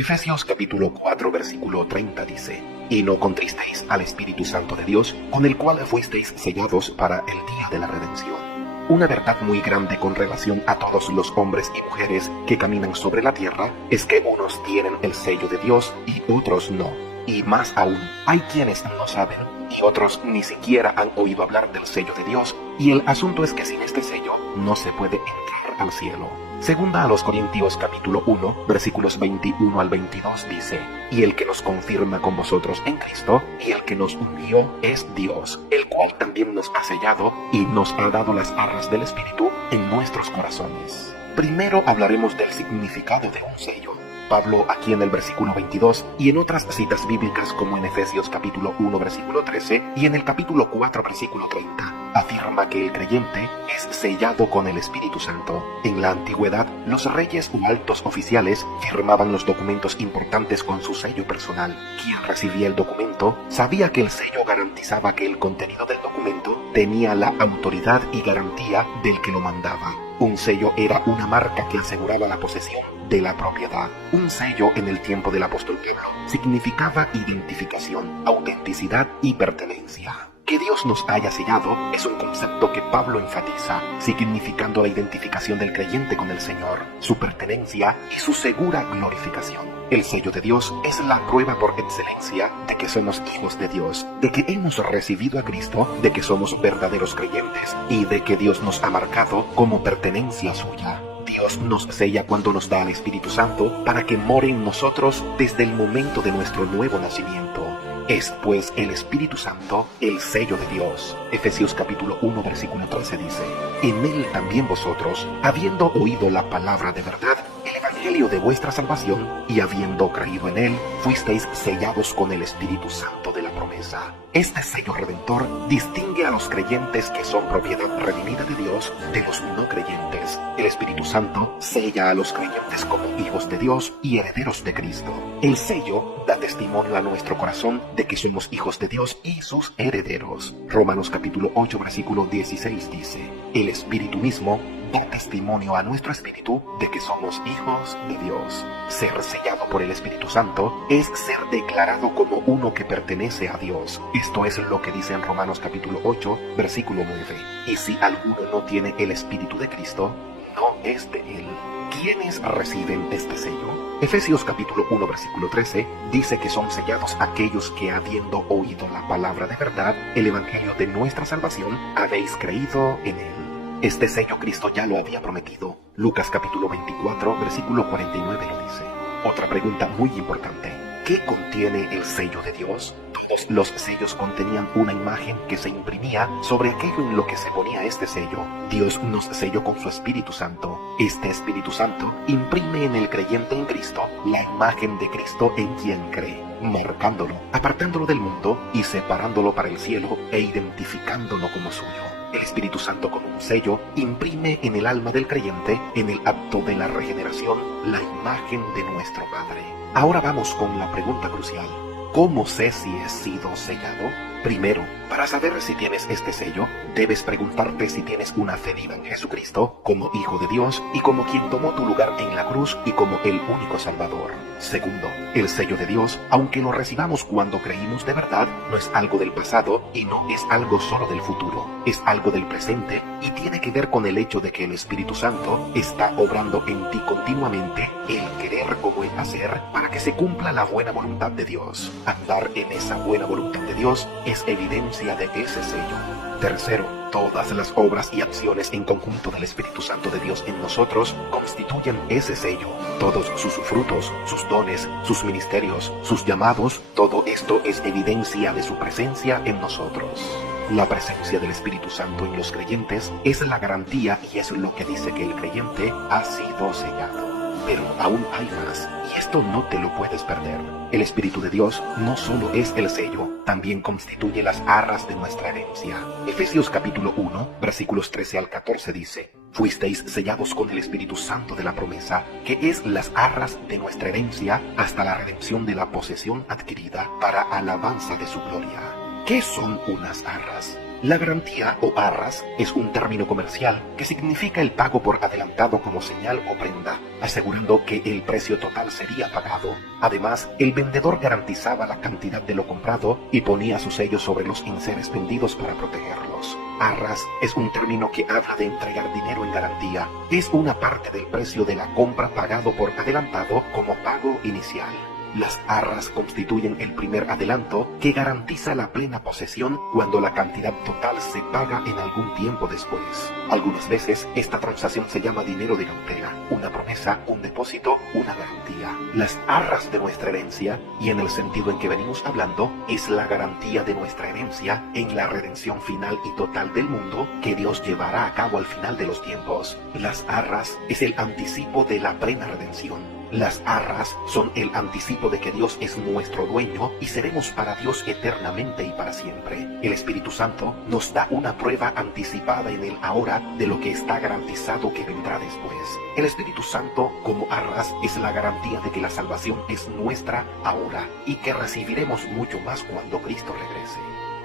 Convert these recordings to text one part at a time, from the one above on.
Efesios capítulo 4 versículo 30 dice: Y no contristéis al Espíritu Santo de Dios, con el cual fuisteis sellados para el día de la redención. Una verdad muy grande con relación a todos los hombres y mujeres que caminan sobre la tierra es que unos tienen el sello de Dios y otros no. Y más aún, hay quienes no saben y otros ni siquiera han oído hablar del sello de Dios, y el asunto es que sin este sello no se puede entrar al cielo. Segunda a los Corintios capítulo 1 versículos 21 al 22 dice: Y el que nos confirma con vosotros en Cristo y el que nos unió es Dios, el cual también nos ha sellado y nos ha dado las arras del Espíritu en nuestros corazones. Primero hablaremos del significado de un sello. Pablo aquí en el versículo 22 y en otras citas bíblicas como en Efesios capítulo 1 versículo 13 y en el capítulo 4 versículo 30 afirma que el creyente es sellado con el Espíritu Santo. En la antigüedad, los reyes o altos oficiales firmaban los documentos importantes con su sello personal. Quien recibía el documento sabía que el sello garantizaba que el contenido del documento tenía la autoridad y garantía del que lo mandaba. Un sello era una marca que aseguraba la posesión de la propiedad. Un sello en el tiempo del apóstol Pablo significaba identificación, autenticidad y pertenencia. Que Dios nos haya sellado es un concepto que Pablo enfatiza, significando la identificación del creyente con el Señor, su pertenencia y su segura glorificación. El sello de Dios es la prueba por excelencia de que somos hijos de Dios, de que hemos recibido a Cristo, de que somos verdaderos creyentes y de que Dios nos ha marcado como pertenencia suya. Dios nos sella cuando nos da al Espíritu Santo para que more en nosotros desde el momento de nuestro nuevo nacimiento. Es pues el Espíritu Santo el sello de Dios. Efesios capítulo 1 versículo 13 dice: En él también vosotros, habiendo oído la palabra de verdad, el evangelio de vuestra salvación, y habiendo creído en él, fuisteis sellados con el Espíritu Santo de la promesa. Este sello redentor distingue a los creyentes que son propiedad redimida de Dios de los no creyentes. El Espíritu Santo sella a los creyentes como hijos de Dios y herederos de Cristo. El sello da testimonio a nuestro corazón de que somos hijos de Dios y sus herederos. Romanos capítulo 8 versículo 16 dice: El Espíritu mismo da testimonio a nuestro espíritu de que somos hijos de Dios. Ser sellado por el Espíritu Santo es ser declarado como uno que pertenece a Dios. Esto es lo que dice en Romanos capítulo 8, versículo 9. Y si alguno no tiene el Espíritu de Cristo, no es de él. ¿Quiénes reciben este sello? Efesios capítulo 1 versículo 13 dice que son sellados aquellos que, habiendo oído la palabra de verdad, el evangelio de nuestra salvación, habéis creído en él. Este sello Cristo ya lo había prometido. Lucas capítulo 24 versículo 49 lo dice. Otra pregunta muy importante: ¿qué contiene el sello de Dios? Todos los sellos contenían una imagen que se imprimía sobre aquello en lo que se ponía este sello. Dios nos selló con su Espíritu Santo. Este Espíritu Santo imprime en el creyente en Cristo la imagen de Cristo en quien cree, marcándolo, apartándolo del mundo y separándolo para el cielo e identificándolo como suyo. El Espíritu Santo con un sello imprime en el alma del creyente, en el acto de la regeneración, la imagen de nuestro Padre. Ahora vamos con la pregunta crucial: ¿cómo sé si he sido sellado? Primero, para saber si tienes este sello, debes preguntarte si tienes una fe viva en Jesucristo como Hijo de Dios y como quien tomó tu lugar en la cruz y como el único Salvador. Segundo, el sello de Dios, aunque lo recibamos cuando creímos de verdad, no es algo del pasado y no es algo solo del futuro. Es algo del presente y tiene que ver con el hecho de que el Espíritu Santo está obrando en ti continuamente el querer como el hacer para que se cumpla la buena voluntad de Dios. Andar en esa buena voluntad de Dios es evidencia de ese sello. Tercero, todas las obras y acciones en conjunto del Espíritu Santo de Dios en nosotros constituyen ese sello. Todos sus frutos, sus dones, sus ministerios, sus llamados, todo esto es evidencia de su presencia en nosotros. La presencia del Espíritu Santo en los creyentes es la garantía y es lo que dice que el creyente ha sido sellado. Pero aún hay más, y esto no te lo puedes perder. El Espíritu de Dios no solo es el sello, también constituye las arras de nuestra herencia. Efesios capítulo 1, versículos 13 al 14 dice: Fuisteis sellados con el Espíritu Santo de la promesa, que es las arras de nuestra herencia hasta la redención de la posesión adquirida para alabanza de su gloria. ¿Qué son unas arras? La garantía o arras es un término comercial que significa el pago por adelantado como señal o prenda, asegurando que el precio total sería pagado. Además, el vendedor garantizaba la cantidad de lo comprado y ponía su sello sobre los enseres vendidos para protegerlos. Arras es un término que habla de entregar dinero en garantía. Es una parte del precio de la compra pagado por adelantado como pago inicial. Las arras constituyen el primer adelanto que garantiza la plena posesión cuando la cantidad total se paga en algún tiempo después. Algunas veces esta transacción se llama dinero de cautela, una promesa, un depósito, una garantía. Las arras de nuestra herencia, y en el sentido en que venimos hablando, es la garantía de nuestra herencia en la redención final y total del mundo que Dios llevará a cabo al final de los tiempos. Las arras es el anticipo de la plena redención. Las arras son el anticipo de que Dios es nuestro dueño y seremos para Dios eternamente y para siempre. El Espíritu Santo nos da una prueba anticipada en el ahora de lo que está garantizado que vendrá después. El Espíritu Santo como arras es la garantía de que la salvación es nuestra ahora y que recibiremos mucho más cuando Cristo regrese.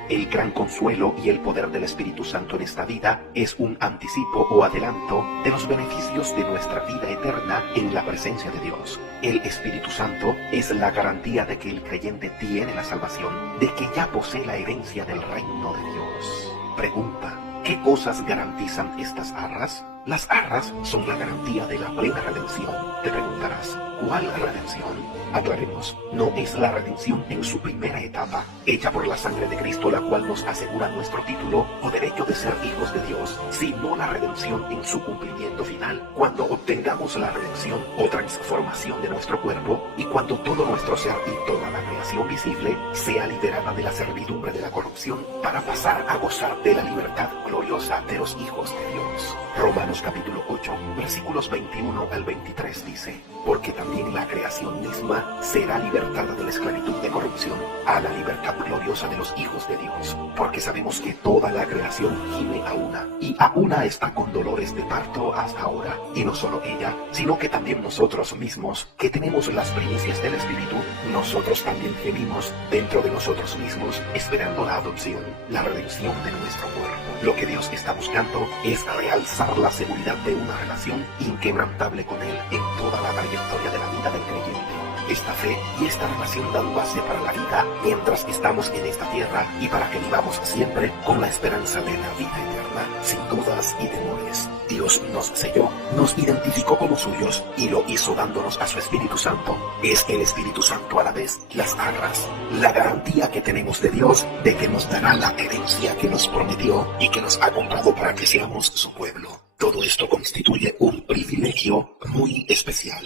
El gran consuelo y el poder del Espíritu Santo en esta vida es un anticipo o adelanto de los beneficios de nuestra vida eterna en la presencia de Dios. El Espíritu Santo es la garantía de que el creyente tiene la salvación, de que ya posee la herencia del reino de Dios. Pregunta: ¿qué cosas garantizan estas arras? Las arras son la garantía de la plena redención. Te preguntarás, ¿cuál redención? Aclaremos, no es la redención en su primera etapa, hecha por la sangre de Cristo, la cual nos asegura nuestro título o derecho de ser hijos de Dios, sino la redención en su cumplimiento final, cuando obtengamos la redención o transformación de nuestro cuerpo y cuando todo nuestro ser y toda la creación visible sea liberada de la servidumbre de la corrupción para pasar a gozar de la libertad gloriosa de los hijos de Dios. Romanos capítulo 8, versículos 21 al 23 dice: porque también la creación misma será libertada de la esclavitud de corrupción a la libertad gloriosa de los hijos de Dios, porque sabemos que toda la creación gime a una, y a una está con dolores de parto hasta ahora, y no solo ella, sino que también nosotros mismos, que tenemos las primicias del Espíritu, nosotros también gemimos dentro de nosotros mismos, esperando la adopción, la redención de nuestro cuerpo. Lo que Dios está buscando es realzar la seguridad de una relación inquebrantable con Él en toda la trayectoria de la vida del creyente. Esta fe y esta relación dan base para la vida mientras estamos en esta tierra y para que vivamos siempre con la esperanza de la vida eterna, sin dudas y temores. Dios nos selló, nos identificó como suyos y lo hizo dándonos a su Espíritu Santo. Es el Espíritu Santo a la vez las arras, la garantía que tenemos de Dios de que nos dará la herencia que nos prometió y que nos ha comprado para que seamos su pueblo. Todo esto constituye un privilegio muy especial.